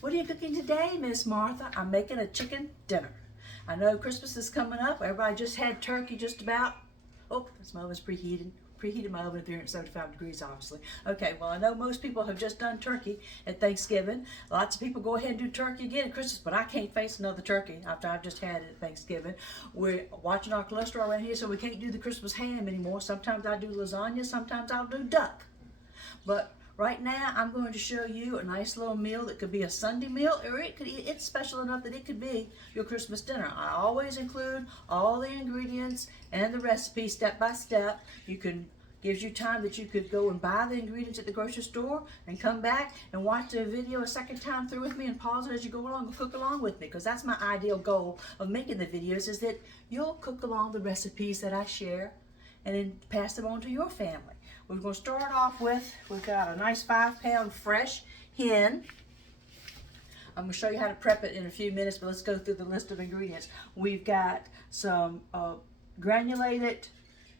What are you cooking today, Miss Martha? I'm making a chicken dinner. I know Christmas is coming up. Everybody just had turkey just about. Oh, this my oven's preheated. Preheated my oven at 375 degrees, obviously. Okay, well, I know most people have just done turkey at Thanksgiving. Lots of people go ahead and do turkey again at Christmas, but I can't face another turkey after I've just had it at Thanksgiving. We're watching our cholesterol around here, so we can't do the Christmas ham anymore. Sometimes I do lasagna, sometimes I'll do duck. But right now, I'm going to show you a nice little meal that could be a Sunday meal, or it's special enough that it could be your Christmas dinner. I always include all the ingredients and the recipe step by step. Gives you time that you could go and buy the ingredients at the grocery store and come back and watch the video a second time through with me and pause it as you go along and cook along with me, because that's my ideal goal of making the videos, is that you'll cook along the recipes that I share and then pass them on to your family. We're going to start off with, we've got a nice 5-pound fresh hen. I'm going to show you how to prep it in a few minutes, but let's go through the list of ingredients. We've got some granulated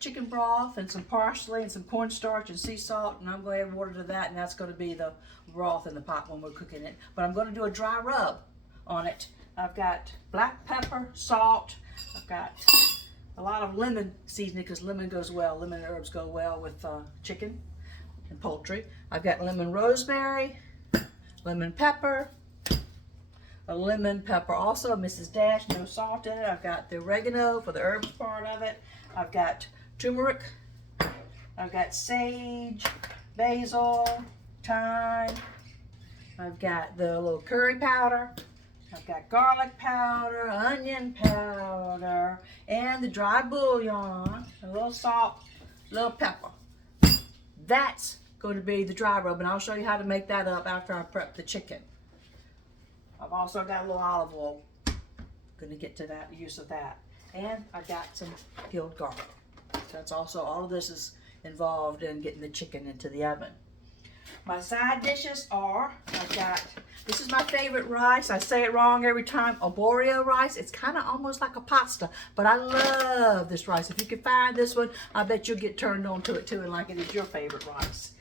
chicken broth and some parsley and some cornstarch and sea salt, and I'm going to add water to that, and that's going to be the broth in the pot when we're cooking it. But I'm going to do a dry rub on it. I've got black pepper, salt, I've got a lot of lemon seasoning because lemon goes well. Lemon and herbs go well with chicken and poultry. I've got lemon rosemary, lemon pepper, a lemon pepper also, Mrs. Dash, no salt in it. I've got the oregano for the herbs part of it. I've got turmeric. I've got sage, basil, thyme. I've got the little curry powder. I've got garlic powder, onion powder, and the dry bouillon, a little salt, a little pepper. That's going to be the dry rub, and I'll show you how to make that up after I prep the chicken. I've also got a little olive oil. Going to get to that use of that. And I've got some peeled garlic. So that's also, all of this is involved in getting the chicken into the oven. My side dishes are, this is my favorite rice. I say it wrong every time, Arborio rice. It's kind of almost like a pasta, but I love this rice. If you can find this one, I bet you'll get turned on to it too and like it is your favorite rice.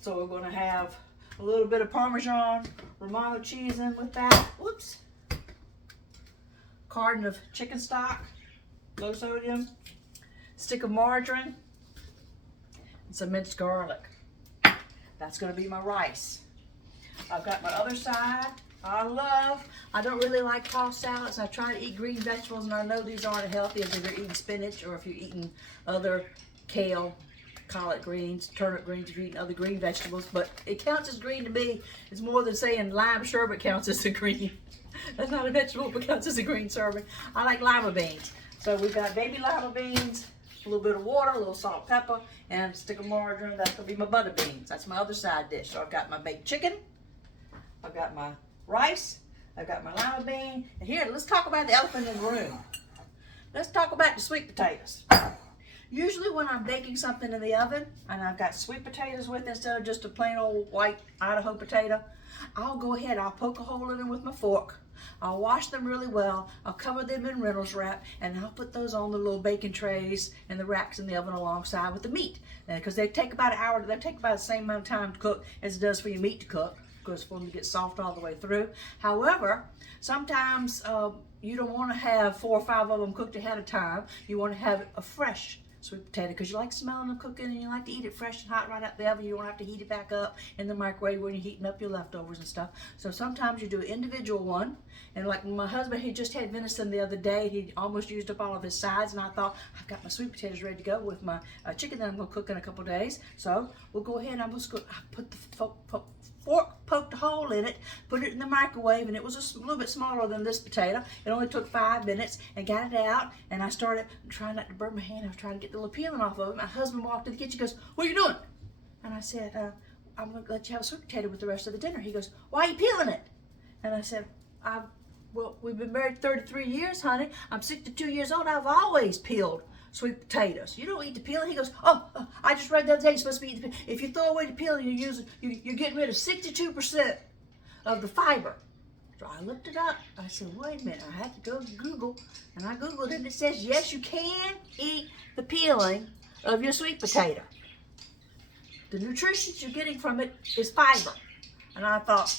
So we're going to have a little bit of Parmesan Romano cheese in with that. Whoops. Carton of chicken stock, low sodium, stick of margarine, and some minced garlic. That's going to be my rice. I've got my other side. I don't really like tossed salads. I try to eat green vegetables, and I know these aren't healthy if you're eating spinach or if you're eating other kale, collard greens, turnip greens, if you're eating other green vegetables, but it counts as green to me. It's more than saying lime sherbet counts as a green. That's not a vegetable, but counts as a green serving. I like lima beans. So we've got baby lima beans, a little bit of water, a little salt, pepper, and a stick of margarine. That's going to be my butter beans. That's my other side dish. So I've got my baked chicken, I've got my rice, I've got my lima bean, and here, let's talk about the elephant in the room. Let's talk about the sweet potatoes. Usually when I'm baking something in the oven, and I've got sweet potatoes with it instead of just a plain old white Idaho potato, I'll go ahead, I'll poke a hole in them with my fork. I'll wash them really well. I'll cover them in Reynolds wrap, and I'll put those on the little baking trays and the racks in the oven alongside with the meat. Because they take about an hour, they take about the same amount of time to cook as it does for your meat to cook, because for them to get soft all the way through. However, sometimes you don't want to have 4 or 5 of them cooked ahead of time. You want to have a fresh sweet potato because you like smelling them cooking and you like to eat it fresh and hot right out the oven. You don't have to heat it back up in the microwave when you're heating up your leftovers and stuff. So sometimes you do an individual one. And like my husband, he just had venison the other day. He almost used up all of his sides, and I thought, I've got my sweet potatoes ready to go with my chicken that I'm going to cook in a couple days. So we'll go ahead and I'm just going to put the fork, poked a hole in it, put it in the microwave, and it was a little bit smaller than this potato. It only took 5 minutes, and got it out, and I started trying not to burn my hand. I was trying to get the little peeling off of it. My husband walked in the kitchen, goes, "What are you doing?" And I said, "I'm going to let you have a sweet potato with the rest of the dinner." He goes, "Why are you peeling it?" And I said, well, we've been married 33 years, honey. I'm 62 years old. I've always peeled sweet potatoes. You don't eat the peeling. He goes, oh, I just read the other day you're supposed to be eating the peeling. If you throw away the peeling, you're getting rid of 62% of the fiber. So I looked it up. I said, wait a minute. I had to go to Google, and I Googled it, and it says, yes, you can eat the peeling of your sweet potato. The nutrition you're getting from it is fiber. And I thought,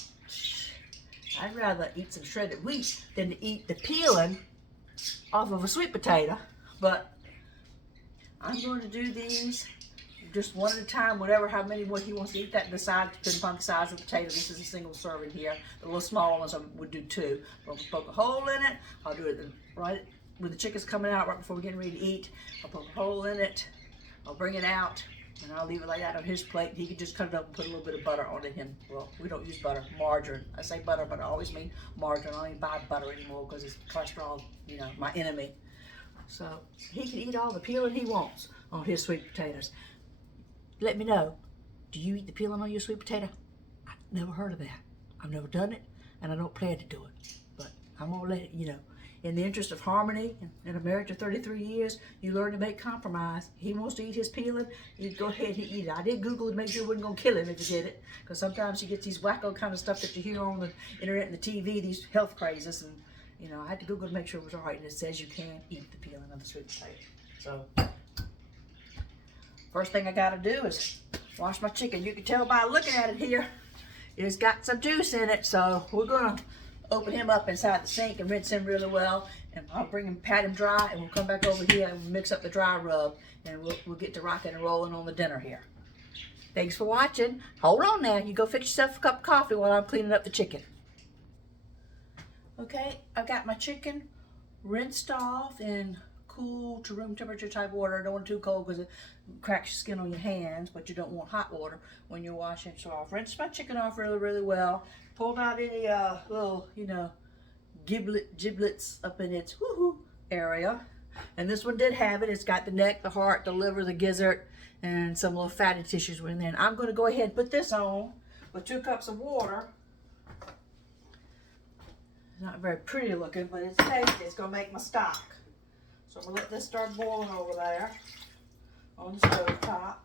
I'd rather eat some shredded wheat than to eat the peeling off of a sweet potato. But I'm going to do these just one at a time, what he wants to eat that, decide, depending upon the size of the potato. This is a single serving here. The little small ones I would do 2. I'll poke a hole in it. I'll do it right when the chicken's coming out, right before we're getting ready to eat. I'll poke a hole in it. I'll bring it out, and I'll leave it like that on his plate. He can just cut it up and put a little bit of butter on it. Well, we don't use butter, margarine. I say butter, but I always mean margarine. I don't even buy butter anymore because it's cholesterol, you know, my enemy. So he can eat all the peeling he wants on his sweet potatoes. Let me know, do you eat the peeling on your sweet potato? I've never heard of that. I've never done it, and I don't plan to do it. But I'm gonna let it, you know, in the interest of harmony, in a marriage of 33 years, you learn to make compromise. He wants to eat his peeling, you go ahead and eat it. I did Google to make sure it wasn't gonna kill him if he did it, because sometimes you get these wacko kind of stuff that you hear on the internet and the TV, these health crazes, and you know, I had to Google to make sure it was all right, and it says you can eat the peeling of the sweet potato. So, first thing I gotta do is wash my chicken. You can tell by looking at it here, it's got some juice in it, so we're gonna open him up inside the sink and rinse him really well, and I'll bring him, pat him dry, and we'll come back over here and mix up the dry rub, and we'll get to rocking and rolling on the dinner here. Thanks for watching. Hold on now, you go fix yourself a cup of coffee while I'm cleaning up the chicken. Okay, I've got my chicken rinsed off in cool to room temperature type water. I don't want it too cold because it cracks your skin on your hands, but you don't want hot water when you're washing. So I've rinsed my chicken off really, really well. Pulled out any little, you know, giblets up in its woohoo area. And this one did have it. It's got the neck, the heart, the liver, the gizzard, and some little fatty tissues were in there. And I'm going to go ahead and put this on with 2 cups of water. It's not very pretty looking, but it's tasty. It's going to make my stock. So I'm going to let this start boiling over there on the stove top.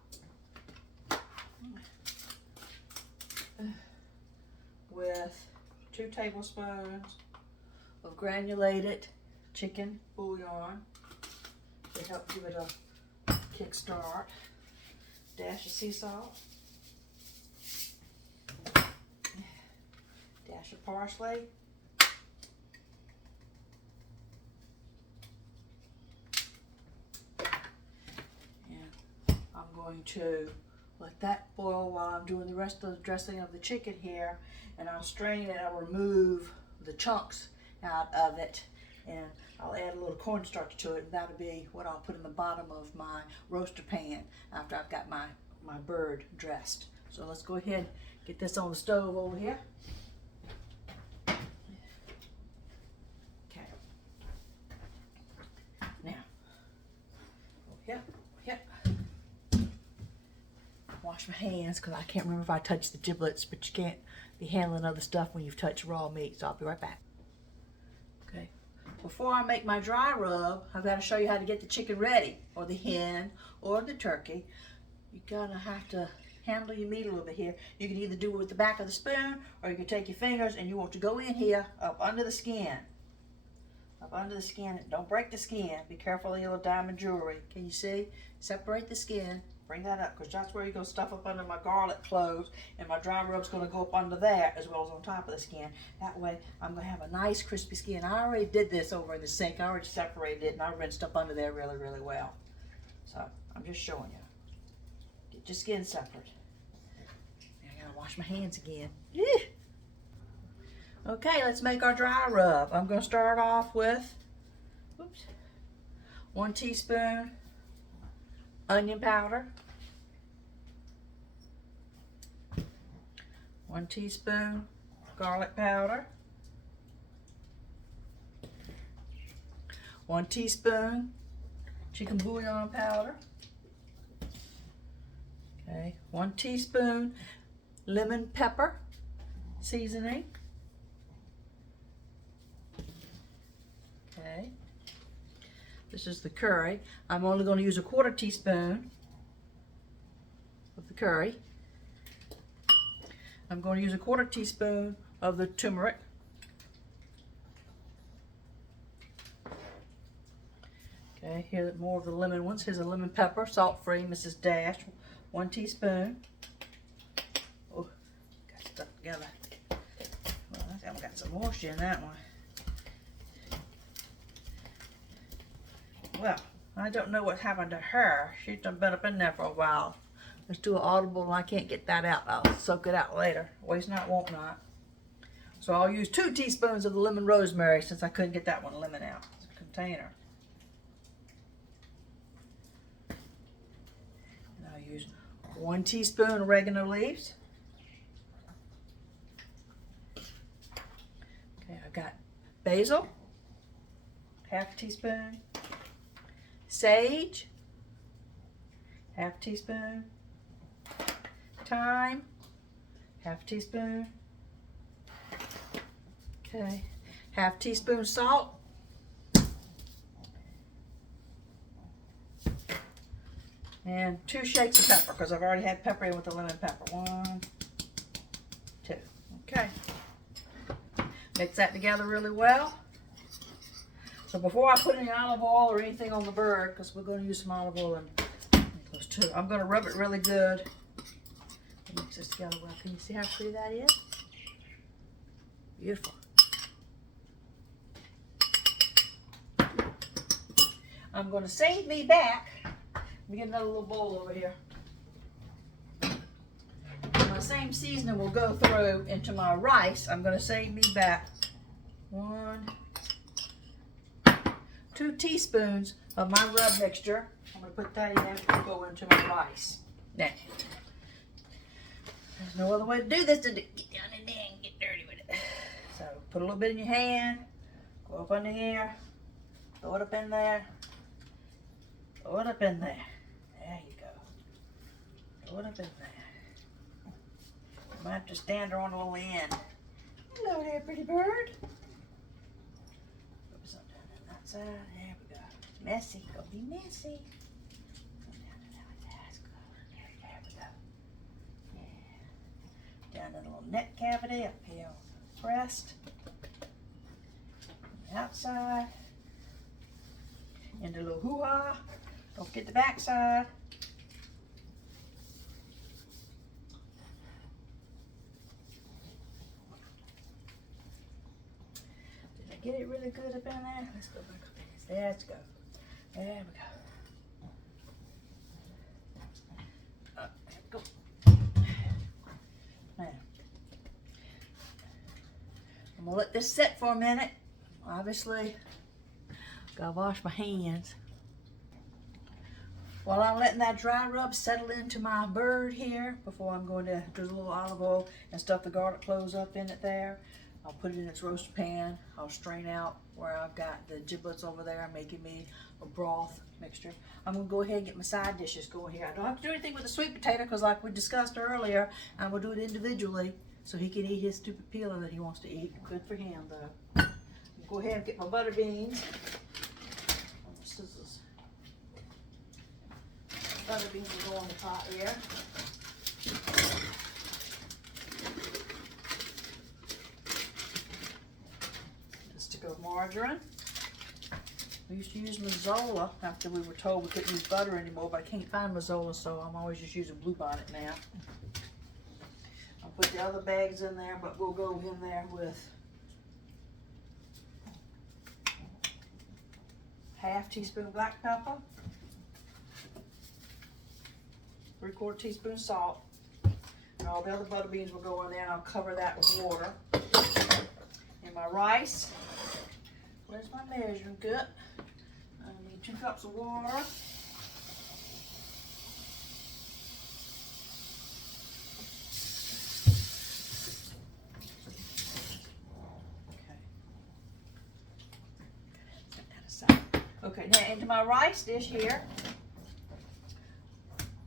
With 2 tablespoons of granulated chicken bouillon to help give it a kickstart. Dash of sea salt. Dash of parsley. I'm going to let that boil while I'm doing the rest of the dressing of the chicken here, and I'll strain it. I'll remove the chunks out of it, and I'll add a little cornstarch to it, and that'll be what I'll put in the bottom of my roaster pan after I've got my bird dressed. So let's go ahead and get this on the stove over here. Okay. Now, wash my hands because I can't remember if I touched the giblets, but you can't be handling other stuff when you've touched raw meat, so I'll be right back. Okay, before I make my dry rub, I've got to show you how to get the chicken ready, or the hen, or the turkey. You're gonna have to handle your meat a little bit here. You can either do it with the back of the spoon, or you can take your fingers and you want to go in here, up under the skin. Up under the skin, don't break the skin. Be careful of your little diamond jewelry. Can you see? Separate the skin. Bring that up, because that's where you're going to stuff up under my garlic cloves, and my dry rub's going to go up under there as well as on top of the skin. That way, I'm going to have a nice crispy skin. I already did this over in the sink. I already separated it, and I rinsed up under there really, really well. So, I'm just showing you. Get your skin separate. Now I got to wash my hands again. Okay, let's make our dry rub. I'm going to start off with 1 teaspoon onion powder, 1 teaspoon garlic powder, 1 teaspoon chicken bouillon powder, okay, 1 teaspoon lemon pepper seasoning, okay. This is the curry. I'm only going to use a 1/4 teaspoon of the curry. I'm going to use a 1/4 teaspoon of the turmeric. Okay, here more of the lemon ones. Here's a lemon pepper, salt-free, Mrs. Dash, 1 teaspoon. Oh, got stuck together. Well, I've got some moisture in that one. Well, I don't know what happened to her. She's been up in there for a while. Let's do an audible and I can't get that out. I'll soak it out later. Waste not, won't not. So I'll use 2 teaspoons of the lemon rosemary since I couldn't get that one lemon out of the container. And I'll use 1 teaspoon oregano leaves. Okay, I've got basil, 1/2 teaspoon. Sage, 1/2 teaspoon. Thyme, 1/2 teaspoon. Okay, 1/2 teaspoon salt. And 2 shakes of pepper because I've already had pepper in with the lemon pepper. 1, 2. Okay. Mix that together really well. So before I put any olive oil or anything on the bird, because we're going to use some olive oil and those too, I'm going to rub it really good. Mix this together well. Can you see how pretty that is? Beautiful. I'm going to save me back. Let me get another little bowl over here. My same seasoning will go through into my rice. I'm going to save me back 2 teaspoons of my rub mixture. I'm going to put that in there to go into my rice. Now, there's no other way to do this than to get down in there and get dirty with it. So put a little bit in your hand, go up under here, throw it up in there, throw it up in there. There you go. Throw it up in there. You might have to stand her on a little end. Hello there, pretty bird. Put some down on that side. There we go. It's messy. Gonna be messy. Go down to that. That's good. There we go. Yeah. Down to the little neck cavity up here on the breast. On the outside. Into a little hoo-ha. Don't forget the back side. Get it really good up in there. Let's go back up there. Let's go. There we go. Up, go. Now, I'm gonna let this sit for a minute. Obviously, gotta wash my hands. While I'm letting that dry rub settle into my bird here, before I'm going to do a little olive oil and stuff the garlic cloves up in it there. I'll put it in its roast pan. I'll strain out where I've got the giblets over there, making me a broth mixture. I'm gonna go ahead and get my side dishes going here. I don't have to do anything with the sweet potato because like we discussed earlier, I will do it individually so he can eat his stupid peeler that he wants to eat. Good for him though. I'll go ahead and get my butter beans. Scissors. Butter beans will go on the pot here. Of margarine. We used to use Mazola after we were told we couldn't use butter anymore, but I can't find Mazola, so I'm always just using Bluebonnet now. I'll put the other bags in there, but we'll go in there with 1/2 teaspoon black pepper, 3/4 teaspoon salt, and all the other butter beans will go in there, and I'll cover that with water. And my rice. Where's my measuring cup? I need 2 cups of water. Okay. Set that aside. Okay, now into my rice dish here.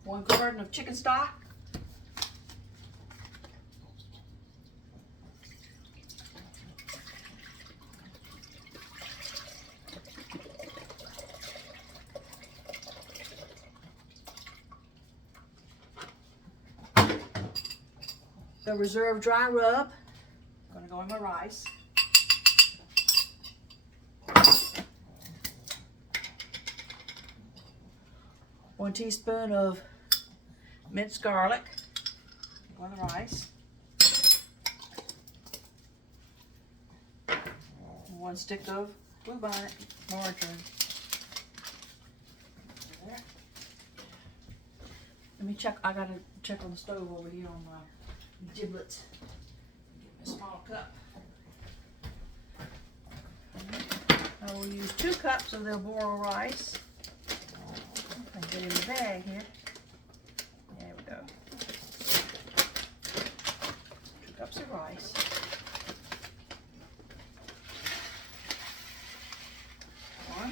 1 quart of chicken stock. The reserved dry rub, I'm going to go in my rice. One teaspoon of minced garlic, go in the rice. 1 stick of bluebonnet margarine. There. Let me check. I gotta check on the stove over here on my giblets. Get me a small cup. I will use 2 cups of the Arborio rice. I can get in the bag here. There we go. 2 cups of rice. 1,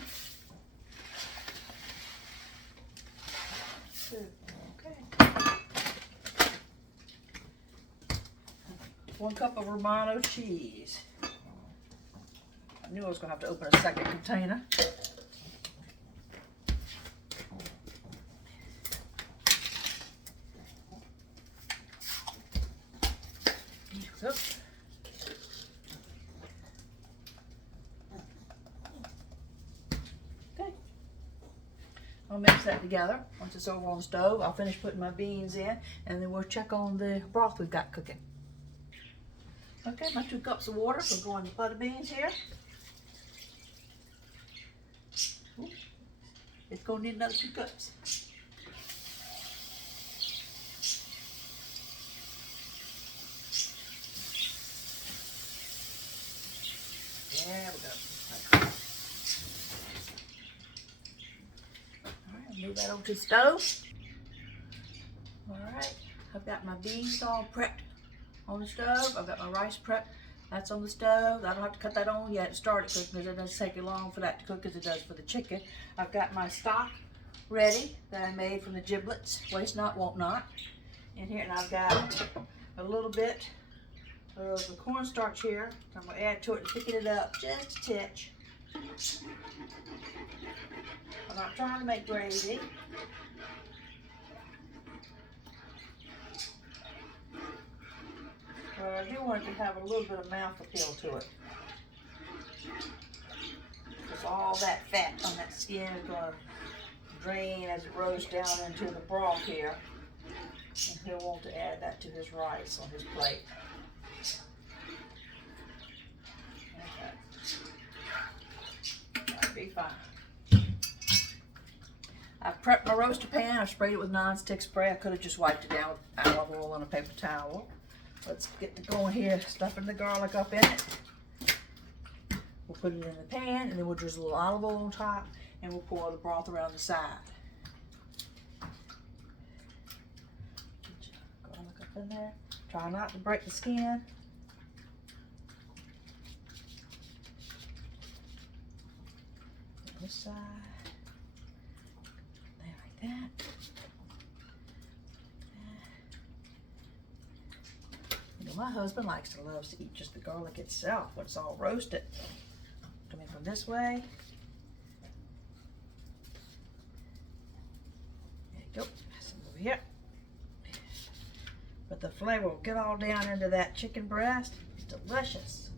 2. Okay. 1 cup of Romano cheese. I knew I was going to have to open a second container. Oops. Okay. I'll mix that together. Once it's over on the stove, I'll finish putting my beans in, and then we'll check on the broth we've got cooking. Okay, my 2 cups of water. We're going to butter beans here. Ooh. It's going to need another 2 cups. There we go. Alright, move that over to the stove. Alright, I've got my beans all prepped on the stove. I've got my rice prepped. That's on the stove. I don't have to cut that on yet. It started cooking because it doesn't take as long for that to cook as it does for the chicken. I've got my stock ready that I made from the giblets. Waste not, want not. In here, and I've got a little bit of the cornstarch here. I'm going to add to it and thicken it up just a titch. I'm not trying to make gravy. But I do want it to have a little bit of mouth appeal to it. Because all that fat on that skin is going to drain as it rolls down into the broth here. And he'll want to add that to his rice on his plate. Okay. That'll be fine. I've prepped my roaster pan. I've sprayed it with non-stick spray. I could have just wiped it down with olive oil on a paper towel. Let's get to going here, stuffing the garlic up in it. We'll put it in the pan, and then we'll drizzle a little olive oil on top, and we'll pour the broth around the side. Get your garlic up in there. Try not to break the skin. This side. There, like that. You know, my husband loves to eat just the garlic itself when it's all roasted. Coming from this way. There you go. Some over here. But the flavor will get all down into that chicken breast. It's delicious.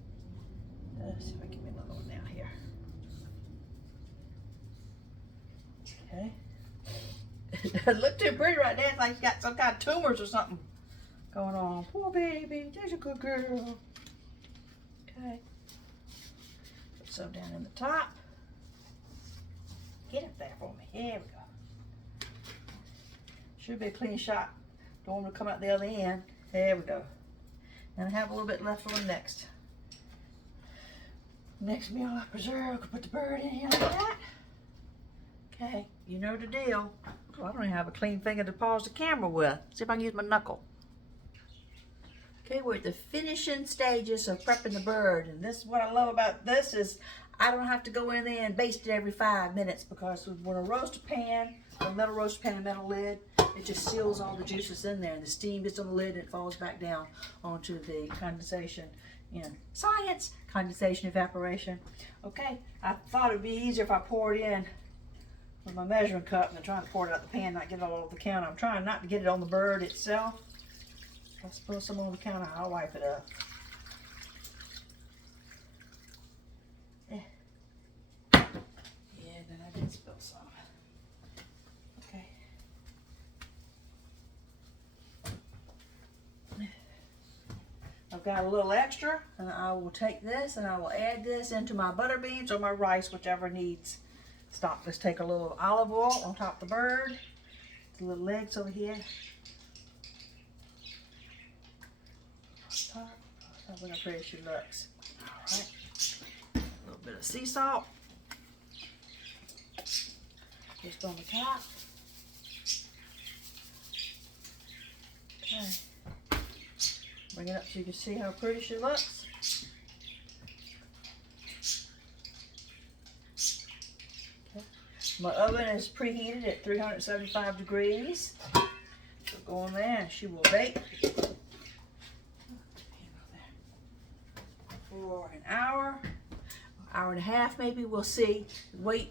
Let's see if I can get me another one down here. Okay. It doesn't look too pretty right there. It's like it's got some kind of tumors or something going on. Poor baby. There's a good girl. Okay. Put some down in the top. Get up there for me. Here we go. Should be a clean shot. Don't want to come out the other end. There we go. And I have a little bit left for the next meal I preserve. I could put the bird in here like that. Okay, you know the deal. Oh, I don't even have a clean finger to pause the camera with. See if I can use my knuckle. Okay, we're at the finishing stages of prepping the bird, and this is what I love about this is I don't have to go in there and baste it every 5 minutes, because when a roaster pan, a metal roaster pan and metal lid, it just seals all the juices in there, and the steam gets on the lid and it falls back down onto the condensation. Science, condensation, evaporation. Okay, I thought it would be easier if I poured in with my measuring cup and then trying to pour it out the pan, not get it all over the counter. I'm trying not to get it on the bird itself. If I spill some on the counter, I'll wipe it up. Yeah, then I did spill some. Okay. I've I've got a little extra, and I will take this and I will add this into my butter beans or my rice, whichever needs stock. Let's take a little olive oil on top of the bird. The little legs over here. Top. Look how pretty she looks. All right. A little bit of sea salt. Just on the top. Okay. Bring it up so you can see how pretty she looks. Okay. My oven is preheated at 375 degrees. So go in there and she will bake for an hour and a half maybe. We'll see. Wait,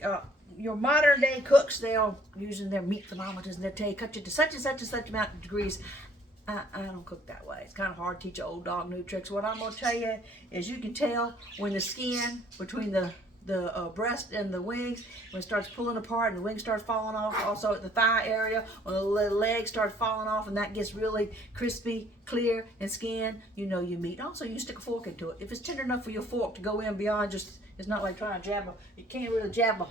your modern day cooks, they're using their meat thermometers and they'll tell you cut it to such and such and such amount of degrees. I don't cook that way. It's kind of hard to teach an old dog new tricks. What I'm going to tell you is you can tell when the skin between the breast and the wings, when it starts pulling apart and the wings start falling off. Also at the thigh area, when the leg starts falling off and that gets really crispy, clear, and skin, you know your meat. Also, you stick a fork into it. If it's tender enough for your fork to go in beyond just, it's not like trying to jab you can't really jab a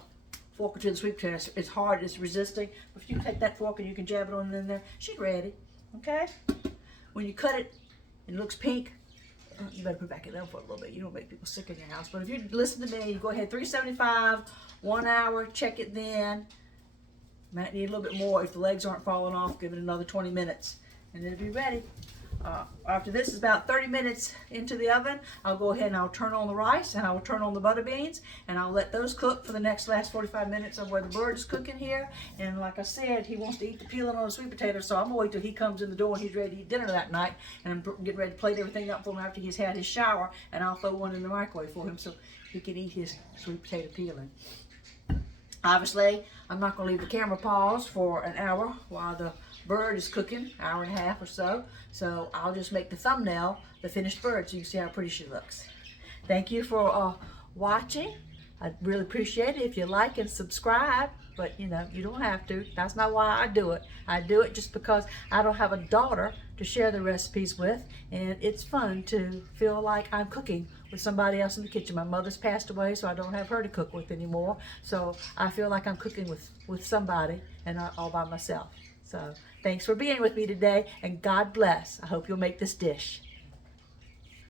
fork into the sweet potato. It's hard, it's resisting. But if you take that fork and you can jab it on in there, she's ready. Okay? When you cut it, it looks pink, you better put it back in the oven for a little bit. You don't make people sick in your house. But if you listen to me, you go ahead, 375, 1 hour, check it then. Might need a little bit more. If the legs aren't falling off, give it another 20 minutes and it'll be ready. After this is about 30 minutes into the oven, I'll go ahead and I'll turn on the rice and I will turn on the butter beans and I'll let those cook for the last 45 minutes of where the bird is cooking here. And like I said, he wants to eat the peeling on the sweet potato, so I'm gonna wait till he comes in the door and he's ready to eat dinner that night. And I'm getting ready to plate everything up for him after he's had his shower, and I'll throw one in the microwave for him so he can eat his sweet potato peeling. Obviously, I'm not going to leave the camera paused for an hour while the bird is cooking, hour and a half or so. So I'll just make the thumbnail the finished bird so you can see how pretty she looks. Thank you for watching. I'd really appreciate it if you like and subscribe, but you know, you don't have to. That's not why I do it. I do it just because I don't have a daughter to share the recipes with, and it's fun to feel like I'm cooking with somebody else in the kitchen. My mother's passed away, so I don't have her to cook with anymore. So I feel like I'm cooking with somebody and not all by myself. So thanks for being with me today, and God bless. I hope you'll make this dish.